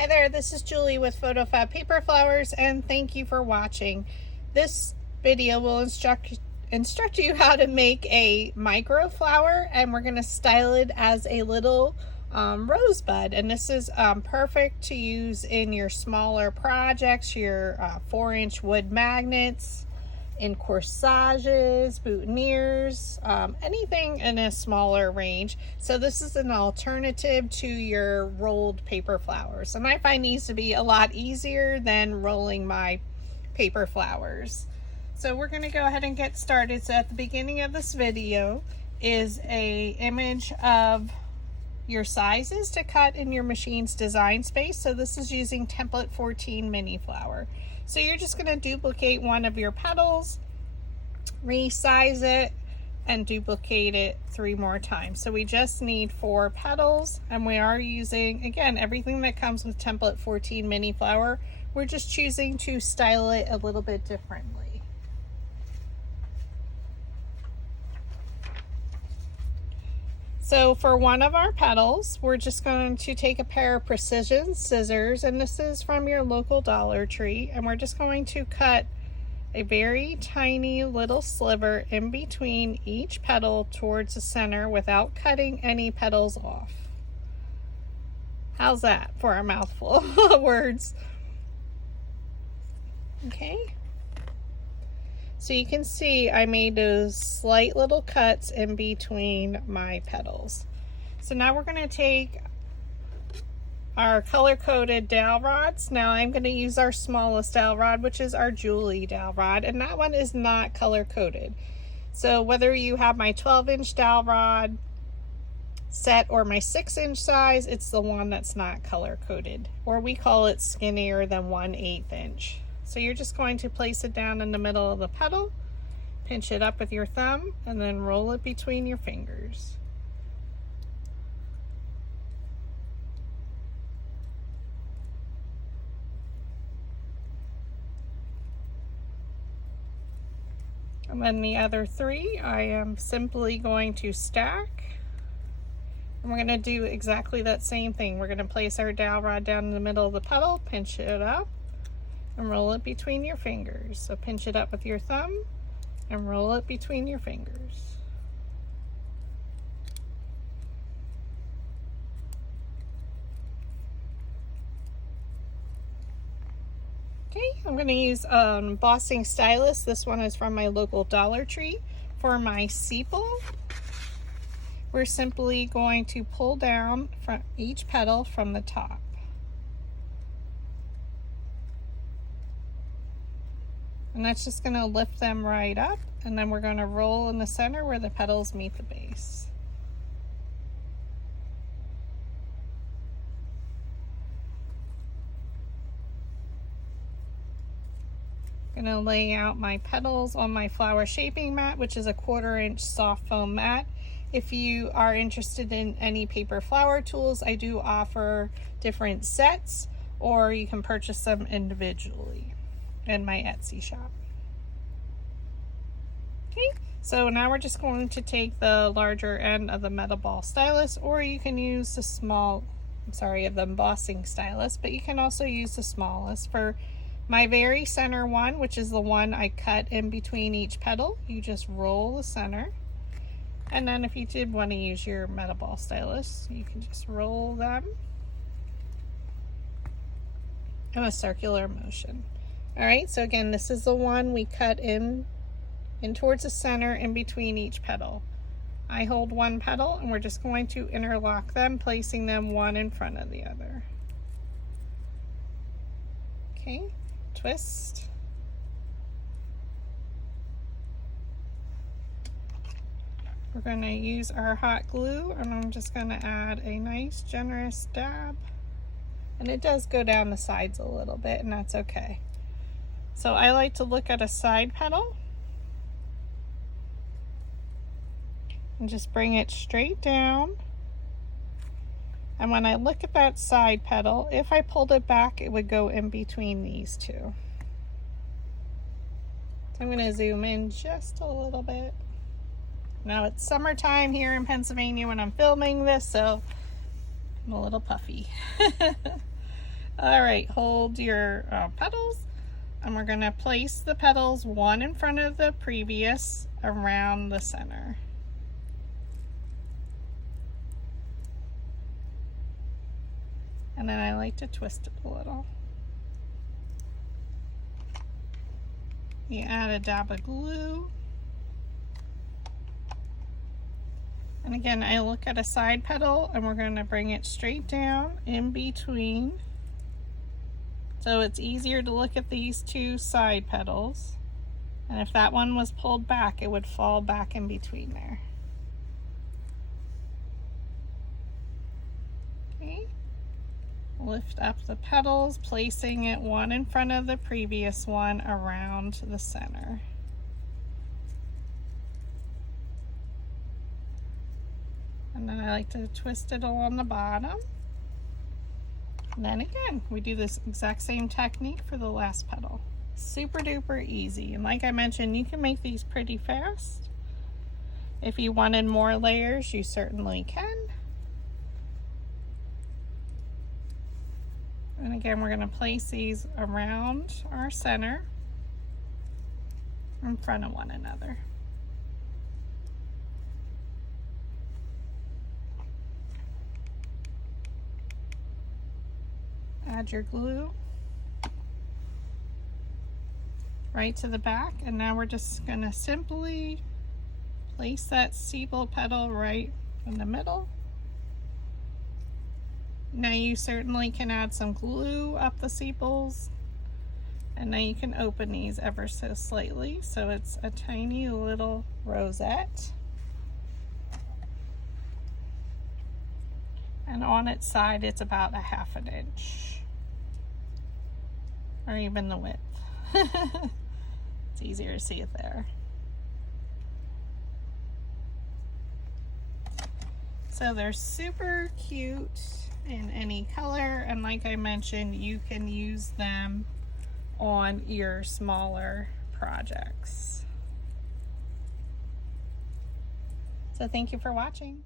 Hi there, this is Julie with PhotoFabPaperFlowers, and thank you for watching. This video will instruct you how to make a micro flower, and we're going to style it as a little rosebud. And this is perfect to use in your smaller projects, your 4-inch wood magnets, in corsages, boutonnieres, anything in a smaller range. So this is an alternative to your rolled paper flowers. And I find these to be a lot easier than rolling my paper flowers. So we're going to go ahead and get started. So at the beginning of this video is a image of your sizes to cut in your machine's design space. So this is using template 14 mini flower. So you're just going to duplicate one of your petals, resize it, and duplicate it 3 more times. So we just need 4 petals, and we are using, again, everything that comes with template 14 mini flower. We're just choosing to style it a little bit differently. So for one of our petals, we're just going to take a pair of precision scissors, and this is from your local Dollar Tree, and we're just going to cut a very tiny little sliver in between each petal towards the center without cutting any petals off. How's that for a mouthful of words? Okay. So you can see I made those slight little cuts in between my petals. So now we're going to take our color-coded dowel rods. Now I'm going to use our smallest dowel rod, which is our Julie dowel rod, and that one is not color-coded. So whether you have my 12-inch dowel rod set or my 6-inch size, it's the one that's not color-coded, or we call it skinnier than 1/8 inch. So you're just going to place it down in the middle of the petal, pinch it up with your thumb, and then roll it between your fingers. And then the other 3, I am simply going to stack. And we're going to do exactly that same thing. We're going to place our dowel rod down in the middle of the petal, pinch it up, and roll it between your fingers. So pinch it up with your thumb and roll it between your fingers. Okay, I'm going to use embossing stylus. This one is from my local Dollar Tree. For my sepal, we're simply going to pull down from each petal from the top. And that's just going to lift them right up, and then we're going to roll in the center where the petals meet the base. I'm going to lay out my petals on my flower shaping mat, which is a 1/4 inch soft foam mat. If you are interested in any paper flower tools, I do offer different sets, or you can purchase them individually in my Etsy shop. Okay, so now we're just going to take the larger end of the metal ball stylus, or you can use the of the embossing stylus, but you can also use the smallest. For my very center one, which is the one I cut in between each petal, you just roll the center. And then if you did want to use your metal ball stylus, you can just roll them in a circular motion. All right, so again, this is the one we cut in towards the center in between each petal. I hold one petal, and we're just going to interlock them, placing them one in front of the other. Okay, twist. We're going to use our hot glue, and I'm just going to add a nice generous dab. And it does go down the sides a little bit, and that's okay. So I like to look at a side petal and just bring it straight down. And when I look at that side petal, if I pulled it back, it would go in between these 2. So I'm going to zoom in just a little bit. Now it's summertime here in Pennsylvania when I'm filming this, so I'm a little puffy. All right, hold your petals, and we're going to place the petals one in front of the previous around the center. And then I like to twist it a little. You add a dab of glue. And again, I look at a side petal and we're going to bring it straight down in between. So it's easier to look at these two side petals. And if that one was pulled back, it would fall back in between there. Okay. Lift up the petals, placing it one in front of the previous one around the center. And then I like to twist it along the bottom. And then again, we do this exact same technique for the last petal. Super duper easy. And like I mentioned, you can make these pretty fast. If you wanted more layers, you certainly can. And again, we're going to place these around our center in front of one another. Add your glue right to the back, and now we're just going to simply place that sepal petal right in the middle. Now you certainly can add some glue up the sepals, and now you can open these ever so slightly so it's a tiny little rosette. And on its side it's about 1/2 inch, or even the width. It's easier to see it there. So they're super cute in any color, and like I mentioned, you can use them on your smaller projects. So thank you for watching.